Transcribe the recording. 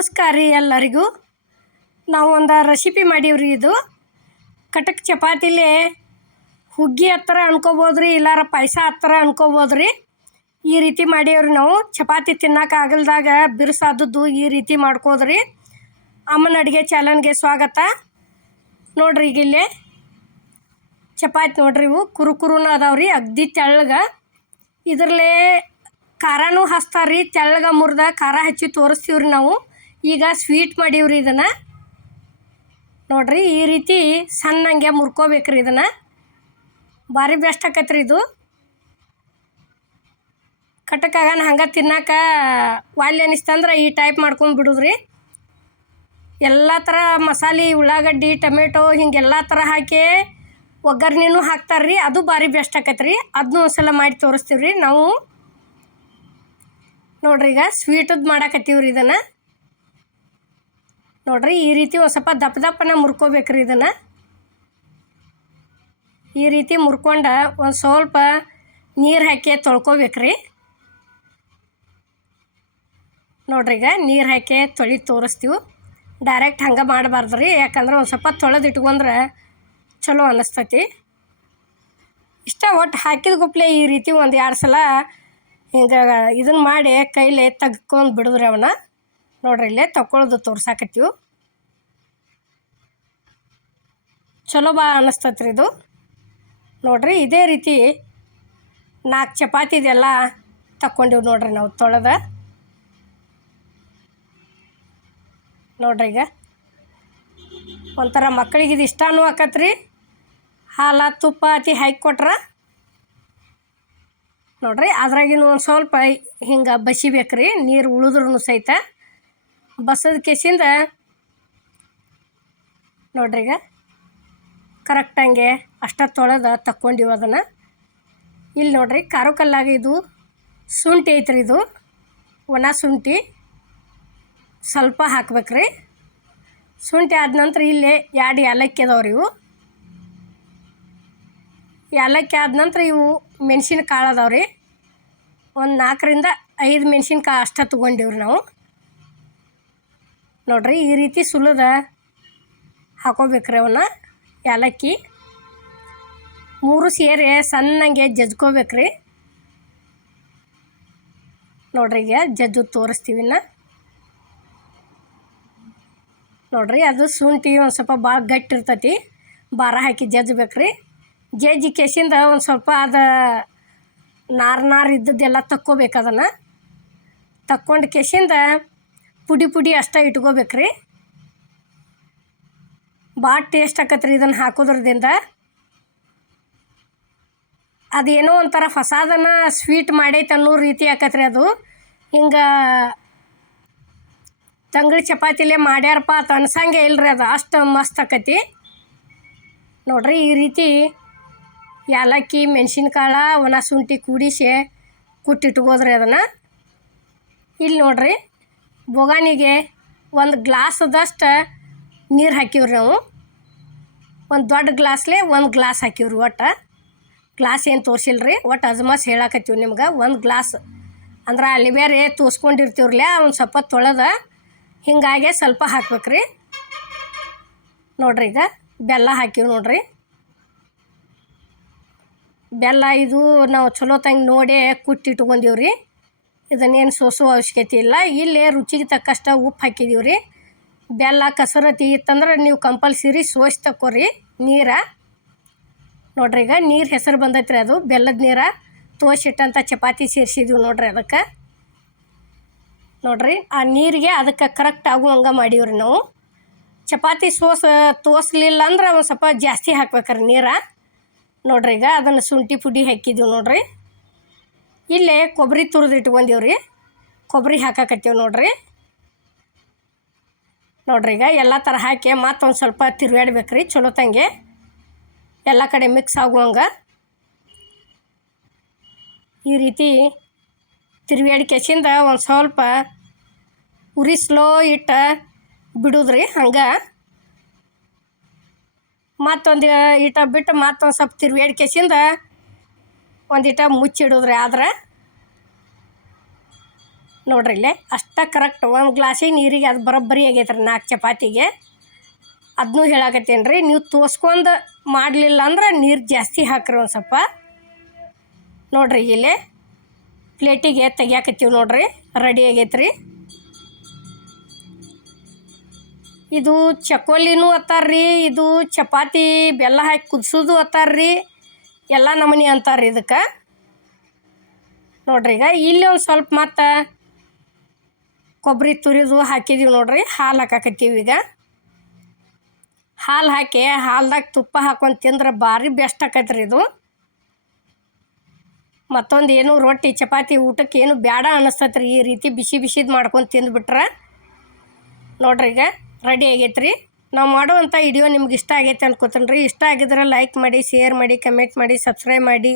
ನಮಸ್ಕಾರ ರೀ ಎಲ್ಲರಿಗೂ. ನಾವು ಒಂದು ರೆಸಿಪಿ ಮಾಡೀವ್ರಿ ಇದು. ಕಟಕ್ ಚಪಾತಿಲಿ ಹುಗ್ಗಿ ಹತ್ತಿರ ಅನ್ಕೋಬೋದು ರೀ, ಇಲ್ಲಾರ ಪಾಯಸ ಹತ್ತಿರ ಅನ್ಕೋಬೋದು ರೀ. ಈ ರೀತಿ ಮಾಡೀವ್ರಿ ನಾವು. ಚಪಾತಿ ತಿನ್ನಕ್ಕೆ ಆಗಲ್ದಾಗ ಬಿರುಸಾದದ್ದು ಈ ರೀತಿ ಮಾಡ್ಕೋದ್ರಿ ಅಮ್ಮನ ಅಡುಗೆ ಚಾನಲ್ಗೆ ಸ್ವಾಗತ. ನೋಡ್ರಿ ಈಗ ಇಲ್ಲಿ. ಚಪಾತಿ ನೋಡ್ರಿ ಇವು. ಕುರು ಕುರುನ ಅದಾವ್ರಿ ಅಗ್ದಿ ತೆಳ್ಳಗೆ. ಇದರಲ್ಲೇ ಖಾರನೂ ಹಚ್ತಾರ್ರಿ ತೆಳ್ಳಗ ಮುರಿದ ಖಾರ ಹಚ್ಚಿ ತೋರಿಸ್ತೀವ್ರಿ ನಾವು. ಈಗ ಸ್ವೀಟ್ ಮಾಡೀವ್ರಿ ಇದನ್ನು. ನೋಡ್ರಿ ಈ ರೀತಿ ಸಣ್ಣಂಗೆ ಮುರ್ಕೋಬೇಕ್ರಿ ಇದನ್ನು. ಭಾರಿ ಬೆಸ್ಟ್ ಆಕತ್ರಿ ಇದು. ಕಟಕಾಗನ ಹಂಗೆ ತಿನ್ನಕ್ಕೆ ವಾಲ್ಯ ಅನಿಸ್ತಂದ್ರೆ ಈ ಟೈಪ್ ಮಾಡ್ಕೊಂಡು ಬಿಡುದ್ರಿ. ಎಲ್ಲ ಥರ ಮಸಾಲೆ, ಉಳ್ಳಾಗಡ್ಡಿ, ಟೊಮೆಟೊ ಹಿಂಗೆಲ್ಲ ಥರ ಹಾಕಿ ಒಗ್ಗರ್ಣಿನೂ ಹಾಕ್ತಾರ್ರಿ. ಅದು ಭಾರಿ ಬೆಸ್ಟ್ ಆಕೈತ್ರಿ. ಅದನ್ನೂ ಒಂದ್ಸಲ ಮಾಡಿ ತೋರಿಸ್ತೀವಿ ರೀ ನಾವು. ನೋಡ್ರಿ ಈಗ ಸ್ವೀಟದ್ದು ಮಾಡಾಕತ್ತೀವ್ರಿ ಇದನ್ನು. ನೋಡ್ರಿ ಈ ರೀತಿ ಒಂದು ಸ್ವಲ್ಪ ದಪ್ಪ ದಪ್ಪನ ಮುರ್ಕೋಬೇಕ್ರಿ ಇದನ್ನು. ಈ ರೀತಿ ಮುರ್ಕೊಂಡು ಒಂದು ಸ್ವಲ್ಪ ನೀರು ಹಾಕಿ ತೊಳ್ಕೊಬೇಕ್ರಿ. ನೋಡ್ರಿ ಈಗ ನೀರು ಹಾಕಿ ತೊಳಿ ತೋರಿಸ್ತೀವಿ. ಡೈರೆಕ್ಟ್ ಹಂಗೆ ಮಾಡಬಾರ್ದು ರೀ ಯಾಕಂದ್ರೆ ಒಂದು ಸ್ವಲ್ಪ ತೊಳೆದು ಇಟ್ಕೊಂಡ್ರೆ ಚಲೋ ಅನ್ನಿಸ್ತೈತಿ ಇಷ್ಟ ಒಟ್ಟು ಹಾಕಿದ ಗುಪ್ಲೆ ಈ ರೀತಿ ಒಂದು ಎರಡು ಸಲ ಹಿಂಗೆ ಇದನ್ನು ಮಾಡಿ ಕೈಲಿ ತೆಗ್ಕೊಂಡು ಬಿಡಿದ್ರಿ ಅವನ್ನ ನೋಡ್ರಿ, ಇಲ್ಲೇ ತಗೊಳ್ಳೋದು ತೋರ್ಸಾಕತ್ತೀವಿ. ಚಲೋ ಬಾ ಅನ್ನಿಸ್ತತ್ರಿ ಇದು. ನೋಡ್ರಿ, ಇದೇ ರೀತಿ ನಾಲ್ಕು ಚಪಾತಿ ಇದೆಲ್ಲ ತಕ್ಕೊಂಡಿವಿ ನೋಡ್ರಿ ನಾವು ತೊಳೆದ. ನೋಡ್ರಿ ಈಗ. ಒಂಥರ ಮಕ್ಕಳಿಗೆ ಇದು ಇಷ್ಟನೂ ಆಕತ್ರಿ. ಹಾಲು, ತುಪ್ಪ ಅತಿ ಹಾಕಿ ಕೊಟ್ರೆ. ನೋಡ್ರಿ, ಅದ್ರಾಗಿನ ಒಂದು ಸ್ವಲ್ಪ ಹಿಂಗೆ ಬಸಿಬೇಕ್ರಿ, ನೀರು ಉಳಿದ್ರೂ ಸಹಿತ. ಬಸದ ಕೇಸಿಂದ ನೋಡ್ರಿ ಈಗ. ಕರೆಕ್ಟಂಗೆ ಅಷ್ಟ ತೊಳೆದು ತಕ್ಕೊಂಡಿವಿ ಅದನ್ನು. ಇಲ್ಲಿ ನೋಡ್ರಿ ಖಾರಕಲ್ಲಾಗ ಇದು ಶುಂಠಿ ಐತ್ರಿ ಇದು. ಒಣ ಶುಂಠಿ. ಸ್ವಲ್ಪ ಹಾಕ್ಬೇಕ್ರಿ. ಶುಂಠಿ ಆದ ನಂತರ ಇಲ್ಲಿ ಎರಡು ಏಲಕ್ಕಿ ಅದಾವ್ರಿ ಇವು. ಏಲಕ್ಕಿ ಆದ ನಂತರ ಇವು ಮೆಣಸಿನ ಕಾಳು ಅದಾವ್ರಿ ಒಂದು ನಾಲ್ಕರಿಂದ ಐದು ಮೆಣಸಿನ್ಕಾಯಿ ಅಷ್ಟ ತೊಗೊಂಡಿವ್ರಿ ನಾವು. ನೋಡ್ರಿ ಈ ರೀತಿ ಸುಲಿದ ಹಾಕೋಬೇಕ್ರಿ ಅವನ್ನ. ಏಲಕ್ಕಿ ಮೂರು ಸೇರಿ ಸಣ್ಣಂಗೆ ಜಜ್ಕೋಬೇಕ್ರಿ. ನೋಡ್ರಿ ಈಗ ಜಜ್ಜು ತೋರಿಸ್ತೀವಿ ನಾ ನೋಡ್ರಿ ಅದು ಶುಂಠಿ ಒಂದು ಸ್ವಲ್ಪ ಭಾಳ ಗಟ್ಟಿ ಇರ್ತೈತಿ. ಬಾರ ಹಾಕಿ ಜಜ್ಬೇಕ್ರಿ ಜಜ್ಜಿ ಕೆಸಿಂದ ಒಂದು ಸ್ವಲ್ಪ ಅದು ನಾರು ನಾರು ಇದ್ದದ್ದೆಲ್ಲ ತಕ್ಕೋಬೇಕು ಅದನ್ನು. ತಕ್ಕೊಂಡು ಕೆಸಿಂದ ಪುಡಿ ಪುಡಿ ಅಷ್ಟ ಇಟ್ಕೋಬೇಕ್ರಿ. ಭಾಳ ಟೇಸ್ಟ್ ಆಕತ್ರಿ ಇದನ್ನು ಹಾಕೋದ್ರದಿಂದ. ಅದೇನೋ ಒಂಥರ ಫಸಾದನ ಸ್ವೀಟ್ ಮಾಡೈತೆ ಅನ್ನೋ ರೀತಿ ಆಕತ್ರಿ ಅದು. ಹಿಂಗೆ ತಂಗ್ಳಿ ಚಪಾತಿಲೇ ಮಾಡ್ಯಾರಪ್ಪ ಅಂತ ಅನ್ಸಂಗೆ ಇಲ್ರಿ ಅದು. ಅಷ್ಟು ಮಸ್ತ್ ಆಕತಿ. ನೋಡ್ರಿ ಈ ರೀತಿ ಏಲಕ್ಕಿ ಮೆಣಸಿನ್ಕಾಳು, ಒಣ ಶುಂಠಿ ಕೂಡಿಸಿ ಕುಟ್ಟಿಟ್ಕೋದ್ರಿ ಅದನ್ನು. ಇಲ್ಲಿ ನೋಡ್ರಿ. ಬೊಗಾನಿಗೆ ಒಂದು ಗ್ಲಾಸದಷ್ಟು ನೀರು ಹಾಕಿವ್ರಿ ನಾವು. ಒಂದು ದೊಡ್ಡ ಗ್ಲಾಸ್ಲೆ ಒಂದು ಗ್ಲಾಸ್ ಹಾಕಿವ್ರಿ ಒಟ್ಟು. ಗ್ಲಾಸ್ ಏನು ತೋರಿಸಿಲ್ಲ ರೀ ಒಟ್ಟು ಅಜಮಾಸ್ ಹೇಳಕತ್ತೀವಿ ನಿಮ್ಗೆ, ಒಂದು ಗ್ಲಾಸ್. ಅಂದ್ರೆ ಅಲ್ಲಿ ಬೇರೆ ತೋರಿಸ್ಕೊಂಡಿರ್ತೀವ್ರಲ್ಲ ಒಂದು ಸ್ವಲ್ಪ ತೊಳೆದ. ಹಿಂಗಾಗೆ ಸ್ವಲ್ಪ ಹಾಕ್ಬೇಕ್ರಿ. ನೋಡ್ರಿ ಈಗ, ಬೆಲ್ಲ ಹಾಕಿವಿ ನೋಡ್ರಿ. ಬೆಲ್ಲ ಇದು ನಾವು ಚಲೋ ತಂಗೆ ನೋಡಿ ಕುಟ್ಟಿ ಇದನ್ನೇನು ಸೋಸುವ ಅವಶ್ಯಕತೆ ಇಲ್ಲ. ಇಲ್ಲೇ ರುಚಿಗೆ ತಕ್ಕಷ್ಟು ಉಪ್ಪು ಹಾಕಿದೀವಿ ರೀ. ಬೆಲ್ಲ ಕಸರತಿ ಇತ್ತಂದ್ರೆ ನೀವು ಕಂಪಲ್ಸರಿ ಸೋಸಿ ತಕ್ಕೋರಿ ನೀರ, ನೋಡ್ರಿ ಈಗ ನೀರು ಹೆಸರು ರೀ ಅದು. ಬೆಲ್ಲದ ನೀರ ತೋಸಿಟ್ಟಂಥ ಚಪಾತಿ ಸೇರಿಸಿದ್ವಿ ನೋಡ್ರಿ ಅದಕ್ಕೆ. ನೋಡ್ರಿ, ಆ ನೀರಿಗೆ ಅದಕ್ಕೆ ಕರೆಕ್ಟ್ ಆಗುವಂಗೆ ಮಾಡೀವ್ರಿ ನಾವು. ಚಪಾತಿ ಸೋಸ, ತೋಸ್ಲಿಲ್ಲ ಅಂದ್ರೆ ಒಂದು ಸ್ವಲ್ಪ ಜಾಸ್ತಿ ಹಾಕ್ಬೇಕ್ರಿ ನೀರ. ನೋಡ್ರಿ ಈಗ ಅದನ್ನು ಶುಂಠಿ ಪುಡಿ ಹಾಕಿದ್ದೀವಿ ನೋಡ್ರಿ. ಇಲ್ಲೇ ಕೊಬ್ಬರಿ ತುರಿದು ಇಟ್ಕೊಂಡೀವಿ ರೀ ಕೊಬ್ಬರಿ ಹಾಕಾಕತ್ತೀವಿ ನೋಡ್ರಿ. ನೋಡ್ರಿ ಈಗ ಎಲ್ಲ ಥರ ಹಾಕಿ ಮತ್ತೊಂದು ಸ್ವಲ್ಪ ತಿರುಗಾಡ್ಬೇಕು ರೀ ಚಲೋ ತಂಗೆ. ಎಲ್ಲ ಕಡೆ ಮಿಕ್ಸ್ ಆಗುವಂಗೆ. ಈ ರೀತಿ ತಿರುಗಾಡಿ ಕೆಸಿಂದ ಒಂದು ಸ್ವಲ್ಪ ಉರಿ ಸ್ಲೋ ಇಟ್ಟು ಬಿಡುದ್ರಿ ಹಂಗೆ. ಮತ್ತೊಂದು ಇಟ ಬಿಟ್ಟು ಮತ್ತೊಂದು ಸ್ವಲ್ಪ ತಿರುಗಾಡಿ ಕೆಸಿಂದ ಒಂದಿಟ ಮುಚ್ಚಿಡೋದ್ರಿ ಆದ್ರೆ, ನೋಡ್ರಿ ಇಲ್ಲೇ, ಅಷ್ಟ ಕರೆಕ್ಟ್ ಒಂದು ಗ್ಲಾಸಿಗೆ ನೀರಿಗೆ ಅದು ಬರೋಬ್ಬರಿ ಆಗೈತೆ ರೀ ನಾಲ್ಕು ಚಪಾತಿಗೆ. ಅದನ್ನೂ ಹೇಳಾಕತ್ತೀನಿ ರೀ ನೀವು ತೋಸ್ಕೊಂಡು ಮಾಡಲಿಲ್ಲ ಅಂದ್ರೆ ನೀರು ಜಾಸ್ತಿ ಹಾಕ್ರಿ ಒಂದು ಸ್ವಲ್ಪ. ನೋಡ್ರಿ ಇಲ್ಲೇ, ಪ್ಲೇಟಿಗೆ ತೆಗಿಯಾಕತ್ತೀವಿ ನೋಡ್ರಿ, ರೆಡಿ ಆಗೈತೆ ರೀ ಇದು ಚಕೋಲಿನೂ ಅತ್ತಾರ್ರಿ, ಇದು ಚಪಾತಿ ಬೆಲ್ಲ ಹಾಕಿ ಕುದಿಸೋದು ಅತ್ತಾರ್ರಿ. ಎಲ್ಲ ನಮೂನಿ ಅಂತಾರೆ ಇದಕ್ಕೆ. ನೋಡ್ರಿ ಈಗ ಇಲ್ಲಿ ಒಂದು ಸ್ವಲ್ಪ ಮತ್ತು ಕೊಬ್ಬರಿ ತುರಿದು ಹಾಕಿದೀವಿ ನೋಡ್ರಿ, ಹಾಲು ಹಾಕಾಕತ್ತೀವಿ ಈಗ. ಹಾಲು ಹಾಕಿ ಹಾಲ್ದಾಗ ತುಪ್ಪ ಹಾಕೊಂಡು ತಿಂದ್ರೆ ಭಾರಿ ಬೆಸ್ಟ್ ಆಕೈತ್ರಿ ಇದು. ಮತ್ತೊಂದು ಏನು ರೊಟ್ಟಿ, ಚಪಾತಿ ಊಟಕ್ಕೆ ಏನು ಬೇಡ ಅನ್ನಿಸ್ತೈತೆ ರೀ ಈ ರೀತಿ ಬಿಸಿ ಬಿಸಿದು ಮಾಡ್ಕೊಂಡು ತಿಂದುಬಿಟ್ರೆ. ನೋಡ್ರಿ ಈಗ ರೆಡಿ ಆಗೈತೆ ರೀ ನಾವು ಮಾಡುವಂಥ ವಿಡಿಯೋ ನಿಮ್ಗೆ ಇಷ್ಟ ಆಗೈತೆ ಅನ್ಕೋತೀನಿ ರೀ. ಇಷ್ಟ ಆಗಿದ್ರೆ ಲೈಕ್ ಮಾಡಿ ಶೇರ್ ಮಾಡಿ ಕಮೆಂಟ್ ಮಾಡಿ ಸಬ್ಸ್ಕ್ರೈಬ್ ಮಾಡಿ.